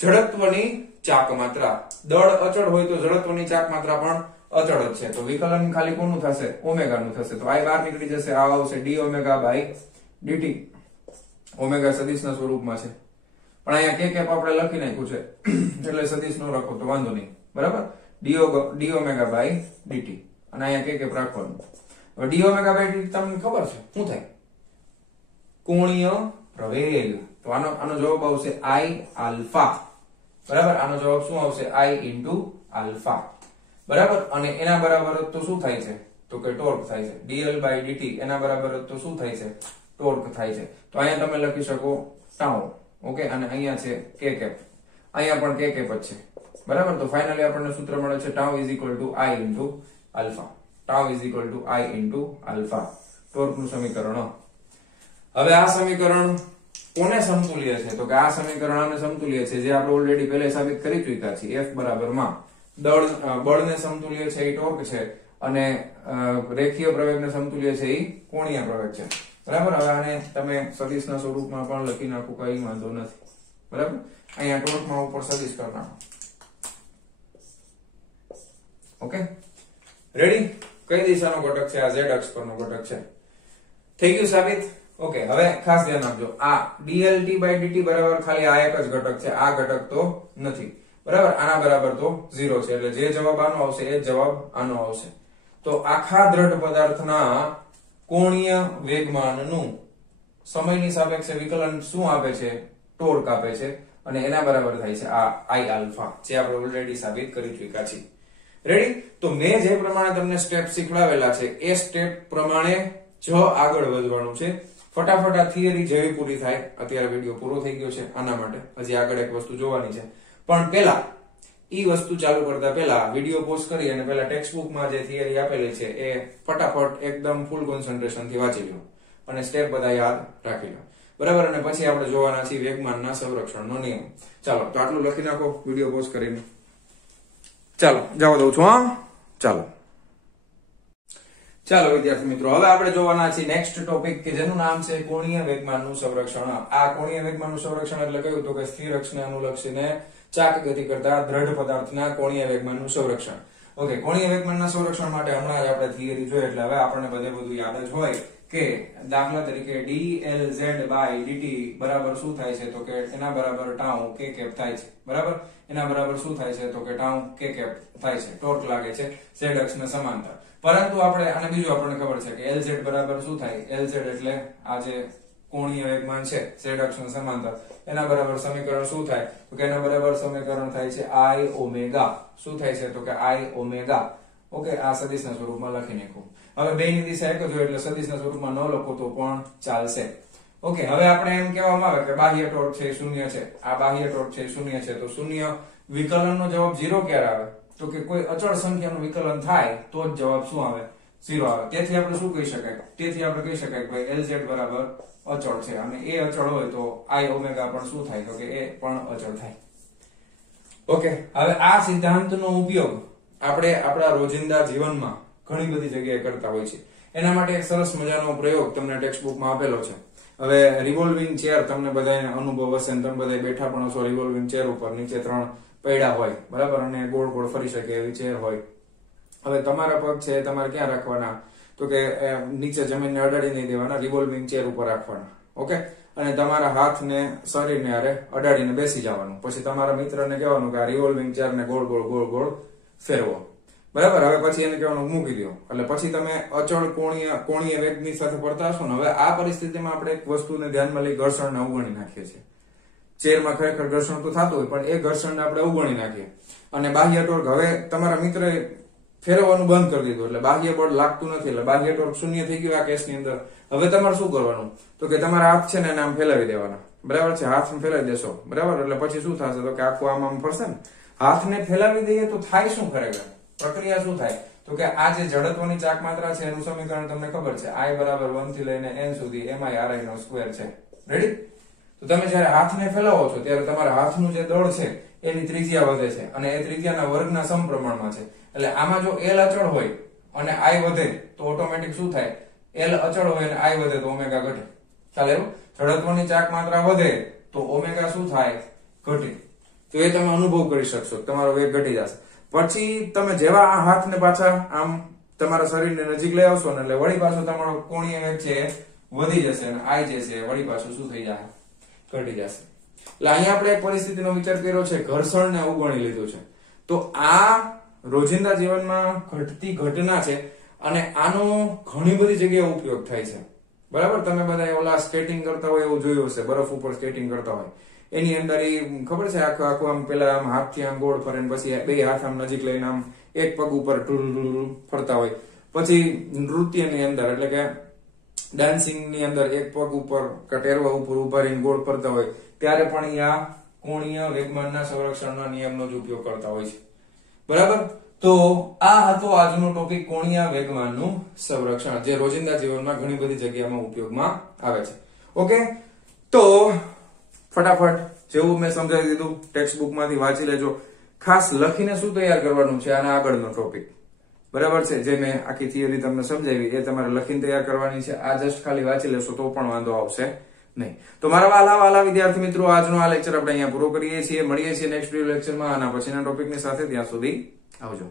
જડત્વની ચાક માત્રા. દળ અચળ હોય તો જડત્વની ચાક માત્રા પણ અચળ જ છે. તો વિકલન ખાલી કોનું થશે? ઓમેગા નું થશે. તો I બહાર નીકળી જશે, આ આવશે d omega by dt. Omega સદિશના સ્વરૂપમાં છે, પણ અહીંયા k કેપ આપણે લખી નાખ્યું છે એટલે સદિશ નો રાખો તો વાંધો નહીં, બરાબર. d ઓમેગા બાય dt અને અહીંયા k કેપ રાખવાનું. હવે d ઓમેગા બાય dt તમને ખબર છે શું થાય? કોણીય પ્રવેગ. તો આનો જવાબ આવશે I આલ્ફા, બરાબર. આનો જવાબ શું આવશે? I ઇન્ટુ આલ્ફા, બરાબર. અને એના બરાબર તો શું થાય છે તો કે ટોર્ક થાય છે. dl બાય dt એના બરાબર તો શું થાય છે? ટોર્ક થાય છે. તો અહીંયા તમે લખી શકો ટાઉ, ઓકે. અને અહીંયા છે k કેપ, અહીંયા પણ k કેપ જ છે, બરાબર. તો ફાઇનલી આપણને સૂત્ર મળે છે tau is equal to I into alpha. Tau is equal to I into alpha, ટોર્કનું સમીકરણ. હવે આ સમીકરણ કોને સમતુલ્ય છે? તો કે આ સમીકરણ આને સમતુલ્ય છે, જે આપણે ઓલરેડી પહેલા સાબિત કરી ચૂક્યા છીએ. F બરાબર માં બળને સમતુલ્ય છે એ ટોર્ક છે, અને રેખીય પ્રવેગને સમતુલ્ય છે એ કોણીય પ્રવેગ છે, બરાબર. હવે આને તમે સદિશના સ્વરૂપમાં પણ લખી નાખો, કઈ વાંધો નથી, બરાબર. અહીંયા ટોર્કમાં ઉપર સદિશ કરી નાખો, ઓકે. રેડી? કઈ દિશાનો ઘટક છે? આ z અક્ષ પરનો ઘટક છે. થઈ ગયું સાબિત? ઓકે. હવે ખાસ ધ્યાન આપજો, આ dlt બાય dt બરાબર ખાલી આ એક જ ઘટક છે, આ ઘટક તો નથી, બરાબર. આના બરાબર તો 0 છે, એટલે જે જવાબ આનો આવશે એ જ જવાબ આનો આવશે. તો આખા દ્રઢ પદાર્થના કોણીય વેગમાનનું સમયની સાપેક્ષે વિકલન શું આપે છે? ટોર્ક આપે છે, અને એના બરાબર થાય છે આ I આલ્ફા, જે આપણે ઓલરેડી સાબિત કરી ચૂક્યા છીએ. રેડી? તો મેં જે પ્રમાણે તમને સ્ટેપ શીખવાડેલા છે એ સ્ટેપ પ્રમાણે જ આગળ વધવાનું છે. ફટાફટ આ થિયરી જેવી પૂરી થાય. અત્યારે વિડિયો પૂરો થઈ ગયો છે, આના માટે હજી આગળ એક વસ્તુ જોવાની છે. પણ પહેલા ઈ વસ્તુ ચાલુ કરતા પહેલા વિડિયો પોઝ કરી અને પહેલા ટેક્સ્ટ બુકમાં જે થિયરી આપેલી છે એ ફટાફટ એકદમ ફૂલ કોન્સન્ટ્રેશન થી વાંચી લો અને સ્ટેપ બધા યાદ રાખી લો, બરાબર. અને પછી આપણે જોવાના છીએ વેગમાનના સંરક્ષણનો નિયમ. ચાલો, તો આટલું લખી નાખો વિડિયો પોઝ કરીને. ચાલો, જવા દઉં છું. હા, ચાલો વિદ્યાર્થી મિત્રો, હવે આપણે જોવાના છીએ નેક્સ્ટ ટોપિક કે જેનું નામ છે કોણીય વેગમાનનું સંરક્ષણ. આ કોણીય વેગમાનનું સંરક્ષણ એટલે કયું? તો કે સ્થિર અક્ષને અનુલક્ષીને ચાક ગતિ કરતા દ્રઢ પદાર્થના કોણીય વેગમાનનું સંરક્ષણ. ઓકે. કોણીય વેગમાનના સંરક્ષણ માટે હમણાં જ આપણે થિયરી જોઈ, એટલે હવે આપણને બધું યાદ જ હોય કે દાખલા તરીકે dlz બાય dt બરાબર શું થાય છે તો કે એના બરાબર ટાઉ k કેપ થાય છે, બરાબર. એના બરાબર શું થાય છે તો કે ટાઉ k કેપ થાય છે. ટોર્ક લાગે છે z અક્ષને સમાંતર. પરંતુ આપણે આને બીજું આપણને ખબર છે કે lz બરાબર શું થાય? lz એટલે આ જે કોણીય વેગમાન છે z અક્ષને સમાંતર, એના બરાબર સમીકરણ શું થાય તો કે એના બરાબર સમીકરણ થાય છે I ઓમેગા. શું થાય છે તો કે I ઓમેગા, ઓકે. આ સદિશના સ્વરૂપમાં લખી નાખો. હવે બેની દિશા એક જ હોય એટલે સદિશના સ્વરૂપમાં ન લખો તો પણ ચાલશે, ઓકે. હવે આપણે એમ કહેવામાં આવે કે બાહ્ય ટોર્ક છે એ શૂન્ય છે. આ બાહ્ય ટોર્ક છે એ શૂન્ય છે, તો શૂન્ય વિકલનનો જવાબ 0 ક્યારે આવે? તો કે કોઈ અચળ સંખ્યાનું વિકલન થાય તો જ જવાબ શું આવે? 0 આવે. તેથી આપણે શું કહી શકાય? તેથી આપણે કહી શકાય કે ભાઈ lz બરાબર અચળ છે, અને એ અચળ હોય તો I ઓમેગા પણ શું થાય તો કે એ પણ અચળ થાય, ઓકે. હવે આ સિદ્ધાંતનો ઉપયોગ આપણે આપણા રોજિંદા જીવનમાં ઘણી બધી જગ્યાએ કરતા હોય છે. એના માટે એક સરસ મજાનો પ્રયોગ તમને ટેક્સ્ટ બુકમાં આપેલો છે. હવે રિવોલ્વિંગ ચેર તમને બધાને અનુભવ હશે, તમે બધા બેઠા પણ હશો રિવોલ્વિંગ ચેર ઉપર. નીચે 3 પૈડા હોય, બરાબર, અને ગોળ ગોળ ફરી શકે એવી ચેર હોય. હવે તમારા પગ છે તમારે ક્યાં રાખવાના તો કે નીચે જમીનને અડાડી નહીં દેવાના, રિવોલ્વિંગ ચેર ઉપર રાખવાના, ઓકે. અને તમારા હાથને શરીરને હારે અડાડીને બેસી જવાનું. પછી તમારા મિત્રને કહેવાનું કે આ રિવોલ્વિંગ ચેરને ગોળ ગોળ ગોળ ગોળ ફેરવો, બરાબર. હવે પછી એને કહેવાનું મૂકી દો, એટલે પછી તમે અચળ કોણીય વેગની સાથે પડતા હશો ને. હવે આ પરિસ્થિતિમાં આપણે એક વસ્તુને ધ્યાનમાં લઈ ઘર્ષણને અવગણી નાખીએ છીએ. ચેરમાં ખરેખર ઘર્ષણ તો થતું હોય, પણ એ ઘર્ષણને આપણે અવગણી નાખીએ. અને બાહ્ય ટોર્ક, હવે તમારા મિત્રએ ફેરવવાનું બંધ કરી દીધું એટલે બાહ્ય બળ લાગતું નથી, એટલે બાહ્ય ટોર્ક શૂન્ય થઈ ગયું આ કેસની અંદર. હવે તમારે શું કરવાનું તો કે તમારા હાથ છે ને એને આમ ફેલાવી દેવાના, બરાબર છે. હાથ ફેલાવી દેશો, બરાબર, એટલે પછી શું થશે તો કે આખું આમ ફરશે ને. હાથને ફેલાવી દઈએ તો થાય શું? ખરેખર પ્રક્રિયા શું થાય તો કે આ જે જડત્વની ચાક માત્રા છે એનું સમીકરણ તમને ખબર છે, I બરાબર 1 થી લઈને n સુધી mi/ri નો સ્ક્વેર છે. રેડી? તો તમે જ્યારે હાથને ફેલાવો છો ત્યારે તમારા હાથનું જે દળ છે એની ત્રિજ્યા વધે છે, અને એ ત્રિજ્યાના વર્ગના સમપ્રમાણમાં છે. એટલે આમાં જો L અચળ હોય અને I વધે તો ઓટોમેટિક શું થાય, L અચળ હોય અને I વધે તો ઓમેગા ઘટે. ચાલે એવું? જડત્વની ચાક માત્રા વધે તો ઓમેગા શું થાય, ઘટે. તો એ તમે અનુભવ કરી શકશો, તમારો વેગ ઘટી જશે. પછી તમે જેવા આ હાથને પાછા આમ તમારા શરીરને નજીક લઈ આવશો ને એટલે વળી પાછો તમારો કોણીય વેગ છે વધી જશે અને I જે છે વળી પાછું શું થઈ જાય, ઘટી જશે. એટલે અહીંયા આપણે એક પરિસ્થિતિનો વિચાર કર્યો છે, ઘર્ષણને અવગણી લીધું છે. તો આ રોજિંદા જીવનમાં ઘટતી ઘટના છે અને આનો ઘણી બધી જગ્યાએ ઉપયોગ થાય છે. બરાબર? તમે બધા ઓલા સ્કેટિંગ કરતા હોય એવું જોયું હશે, બરફ ઉપર સ્કેટિંગ કરતા હોય એની અંદર એ ખબર છે આખું આખું આમ પેલા આમ હાથથી આમ ગોળ ફરે ને પછી બે હાથ આમ નજીક લઈને આમ એક પગ ઉપર ફરતા હોય. પછી નૃત્યની અંદર એટલે કે ડાન્સિંગ ની અંદર એક પગ ઉપર ટેરવા ઉપર ઉભા રહીને ગોળ ફરતા હોય ત્યારે પણ આ કોણીય વેગમાનના સંરક્ષણના નિયમનો જ ઉપયોગ કરતા હોય છે. બરાબર? તો આ હતો આજનો ટોપિક, કોણીય વેગમાનનું સંરક્ષણ, જે રોજિંદા જીવનમાં ઘણી બધી જગ્યામાં ઉપયોગમાં આવે છે. ઓકે, તો ફટાફટ જેવું મેં સમજાવી દીધું ટેક્સ્ટ બુક માંથી વાંચી લેજો. ખાસ લખીને શું તૈયાર કરવાનું છે આના આગળનો ટોપિક. બરાબર છે? જે મેં આખી થિયરી તમને સમજાવી એ તમારે લખીને તૈયાર કરવાની છે. આ જસ્ટ ખાલી વાંચી લેશો તો પણ વાંધો આવશે નહીં. તો મારા વાલા વિદ્યાર્થી મિત્રો, આજનો આ લેક્ચર આપણે અહીંયા પૂરો કરીએ છીએ. મળીએ છીએ નેક્સ્ટ લેક્ચરમાં આના પછીના ટોપિકની સાથે. ત્યાં સુધી આવજો.